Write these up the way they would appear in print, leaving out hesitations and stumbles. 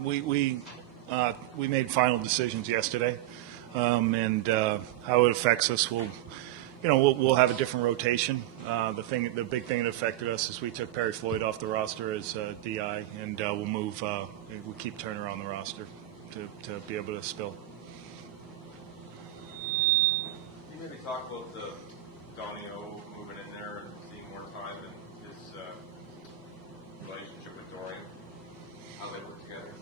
We made final decisions yesterday, and how it affects us, we'll have a different rotation. The big thing that affected us is we took Perry Floyd off the roster as DI, and we'll keep Turner on the roster to be able to spill. Can you maybe talk about the Donnie O moving in there and seeing more time and his relationship with Dorian, how they work together?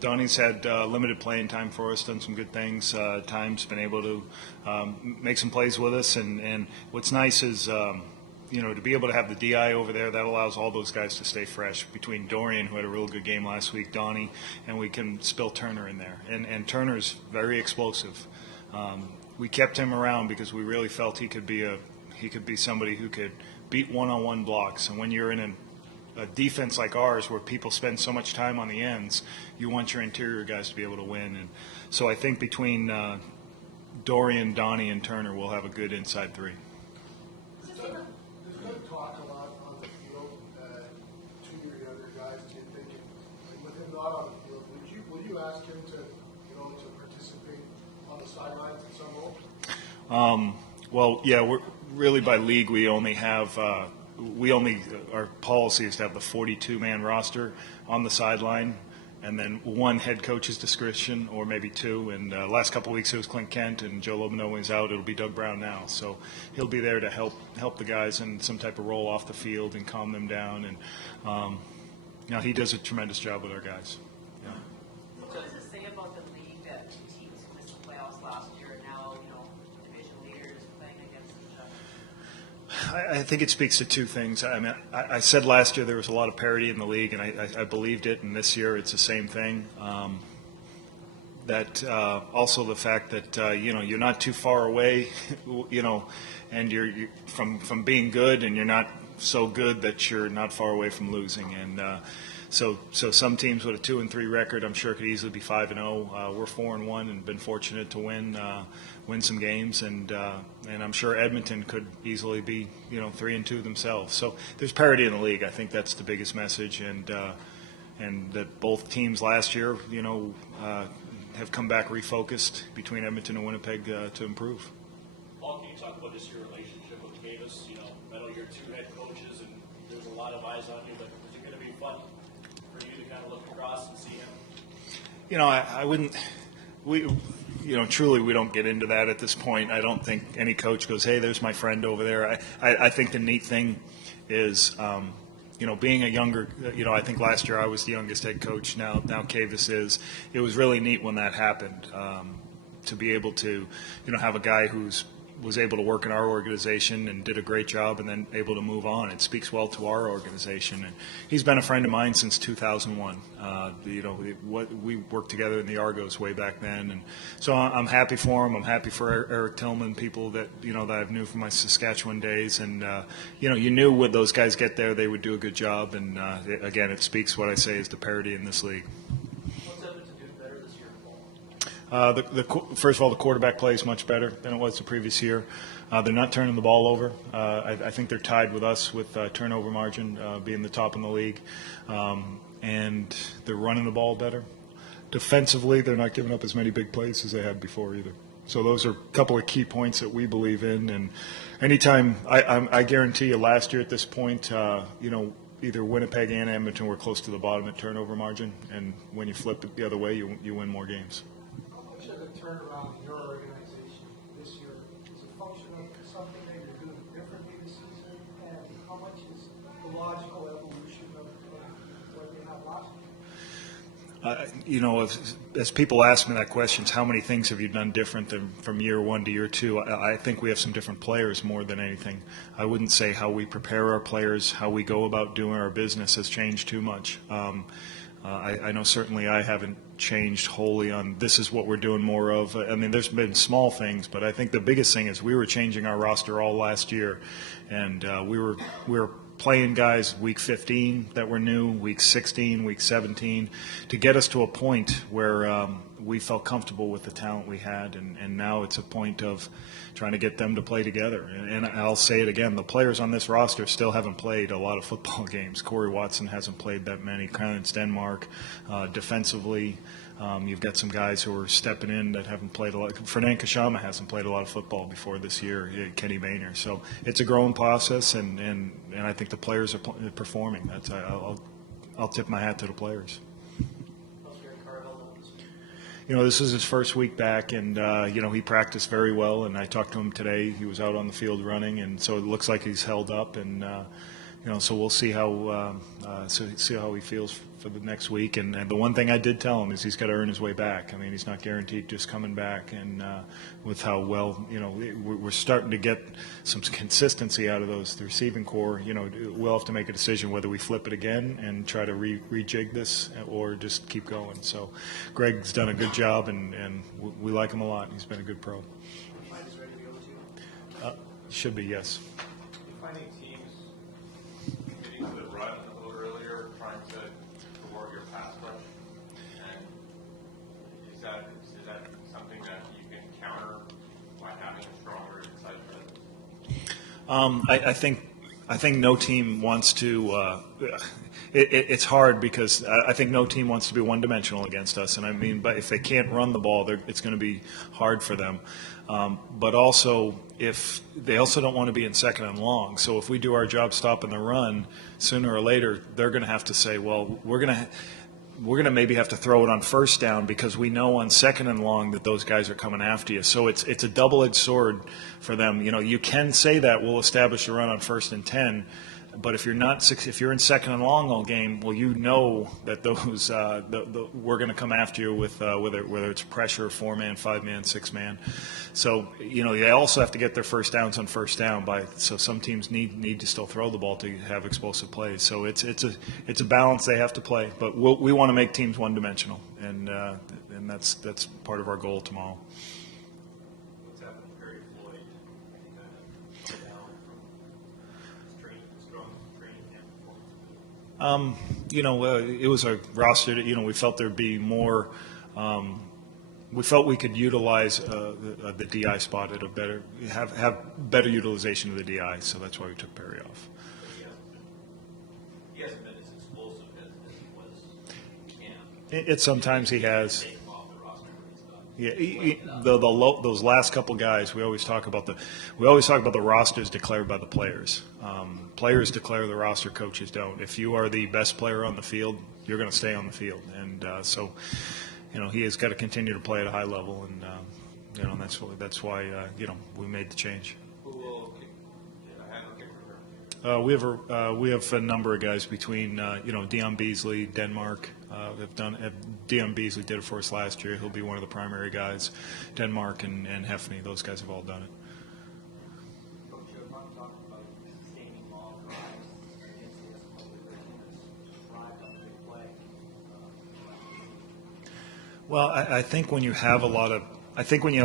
Donnie's had limited playing time for us, done some good things. Time's been able to make some plays with us, and what's nice is to be able to have the DI over there, that allows all those guys to stay fresh. Between Dorian, who had a real good game last week, Donnie, and we can spill Turner in there. And Turner's very explosive. We kept him around because we really felt he could be somebody who could beat one-on-one blocks. And when you're in a defense like ours, where people spend so much time on the ends, you want your interior guys to be able to win. And so I think between Dorian, Donnie, and Turner, we'll have a good inside three. There's good talk a lot on the field to your younger guys. Do you think, with him not on the field, would you ask him to participate on the sidelines in some role? Well, yeah, we're really by league. We only have. Our policy is to have the 42-man roster on the sideline, and then one head coach's discretion, or maybe two. And last couple of weeks it was Clint Kent, and Joe Lobino is out. It'll be Doug Brown now, so he'll be there to help the guys in some type of role off the field and calm them down. And he does a tremendous job with our guys. Yeah. So what does it say about the league that two teams missed the playoffs last year, and now division leaders playing against each other? I think it speaks to two things. I mean, I said last year there was a lot of parity in the league, and I believed it, and this year it's the same thing. Also the fact that you're not too far away, and you're from being good, and you're not so good that you're not far away from losing. And so some teams with a 2-3 record, I'm sure, could easily be 5-0. We're 4-1, and been fortunate to win some games, and I'm sure Edmonton could easily be 3-2 themselves. So there's parity in the league. I think that's the biggest message, and that both teams last year have come back refocused between Edmonton and Winnipeg to improve. Paul, can you talk about just your relationship with Davis? I know you're two head coaches, and there's a lot of eyes on you, but is it going to be fun for you to kind of look across and see him? I wouldn't. Truly, we don't get into that at this point. I don't think any coach goes, "Hey, there's my friend over there." I think the neat thing is, being a younger. I think last year I was the youngest head coach. Now Kavis is. It was really neat when that happened, to be able to, have a guy was able to work in our organization and did a great job, and then able to move on. It speaks well to our organization, and he's been a friend of mine since 2001. We worked together in the Argos way back then, and so I'm happy for him. I'm happy for Eric Tillman, people that that I've knew from my Saskatchewan days, and you knew when those guys get there, they would do a good job. And again, it speaks what I say is the parity in this league. First of all, the quarterback play is much better than it was the previous year. They're not turning the ball over. I think they're tied with us with turnover margin, being the top in the league. And they're running the ball better. Defensively, they're not giving up as many big plays as they had before either. So those are a couple of key points that we believe in. And anytime, I guarantee you last year at this point, either Winnipeg and Edmonton were close to the bottom at turnover margin. And when you flip it the other way, you win more games. Turnaround in your organization this year is a function of something that you're doing differently this season, and how much is the logical evolution of what you had last year? As people ask me that question, how many things have you done different than from year one to year two? I think we have some different players more than anything. I wouldn't say how we prepare our players, how we go about doing our business has changed too much. I know certainly I haven't changed wholly on this is what we're doing more of. I mean, there's been small things, but I think the biggest thing is we were changing our roster all last year, and we were playing guys week 15 that were new, week 16, week 17, to get us to a point where we felt comfortable with the talent we had, and now it's a point of trying to get them to play together. And I'll say it again, the players on this roster still haven't played a lot of football games. Corey Watson hasn't played that many. Clarence Denmark, defensively, you've got some guys who are stepping in that haven't played a lot. Fernand Kashama hasn't played a lot of football before this year, Kenny Boehner. So it's a growing process, and I think the players are performing. I'll tip my hat to the players. This is his first week back, and he practiced very well. And I talked to him today. He was out on the field running, and so it looks like he's held up. And so we'll see how he feels for the next week. And the one thing I did tell him is he's got to earn his way back. I mean, he's not guaranteed just coming back. And with how well, we're starting to get some consistency out of the receiving core. We'll have to make a decision whether we flip it again and try to rejig this or just keep going. So Greg's done a good job, and we like him a lot. He's been a good pro. Should be, yes. Finding teams getting to the run a little earlier, trying to thwart your pass rush, and is that something that you can counter by having a stronger inside presence? I think no team wants to. It's hard because I think no team wants to be one-dimensional against us, and I mean, but if they can't run the ball, it's going to be hard for them. But also, if they also don't want to be in second and long, so if we do our job stopping the run, sooner or later they're going to have to say, well, we're going to maybe have to throw it on first down because we know on second and long that those guys are coming after you. So it's a double-edged sword for them. You can say that we'll establish a run on 1st and 10. But if you're in second and long all game, well, that those we're going to come after you with whether it's pressure, 4-man, 5-man, 6-man. So they also have to get their first downs on first down so some teams need to still throw the ball to have explosive plays. So it's a balance they have to play. But we want to make teams one-dimensional, and that's part of our goal tomorrow. What's happened to Perry Floyd? It was a roster that, we felt there'd be more, we felt we could utilize the DI spot at have better utilization of the DI, so that's why we took Perry off. He hasn't been as explosive as he was. It sometimes he has. Take him off the roster when Yeah, he's those last couple guys, we always talk about the rosters declared by the players. Players declare the roster, coaches don't. If you are the best player on the field, you're going to stay on the field, and so he has got to continue to play at a high level, and that's why we made the change. Who will get a handle kicker? We have a number of guys between Dion Beasley, Denmark. Dion Beasley did it for us last year. He'll be one of the primary guys. Denmark and Hefney, those guys have all done it. Coach, Mark talked about sustaining long drives against the drive on the big play. Well, I think when you have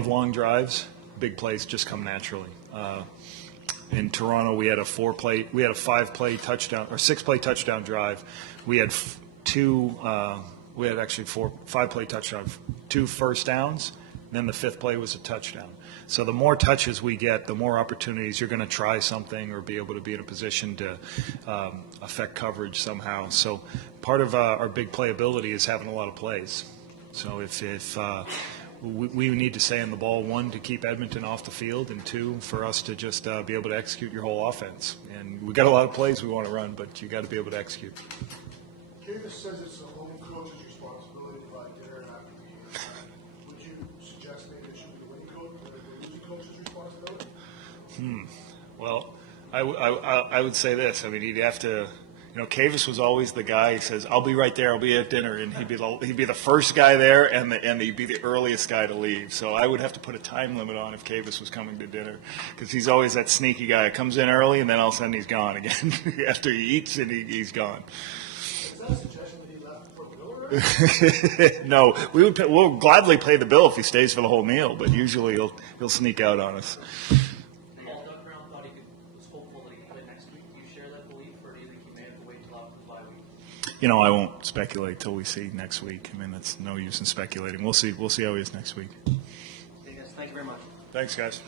long drives, big plays just come naturally. In Toronto, we had a 5-play touchdown or 6-play touchdown drive. We had 5-play touchdown, 2 first downs, then the 5th play was a touchdown. So the more touches we get, the more opportunities you're going to try something or be able to be in a position to affect coverage somehow. So part of our big playability is having a lot of plays. So if we need to stay on the ball, 1, to keep Edmonton off the field, and 2, for us to just be able to execute your whole offense. And we got a lot of plays we want to run, but you got to be able to execute. Davis says it's the home coach's responsibility to provide dinner after the game. Would you suggest maybe it should be the wing coach or the losing coach's responsibility? Well, I would say this. I mean, he'd have to. Cavis was always the guy. He says, "I'll be right there. I'll be at dinner," and he'd be the first guy there, and he'd be the earliest guy to leave. So I would have to put a time limit on if Cavis was coming to dinner, because he's always that sneaky guy. Comes in early, and then all of a sudden he's gone again after he eats, and he's gone. Is that a suggestion that he left for Bill already? No, we'll gladly pay the bill if he stays for the whole meal, but usually he'll sneak out on us. Paul Duckground thought was hopeful that he could play next week. Do you share that belief, I won't speculate till we see next week. I mean, that's no use in speculating. We'll see. We'll see how he is next week. Okay, guys, thank you very much. Thanks, guys.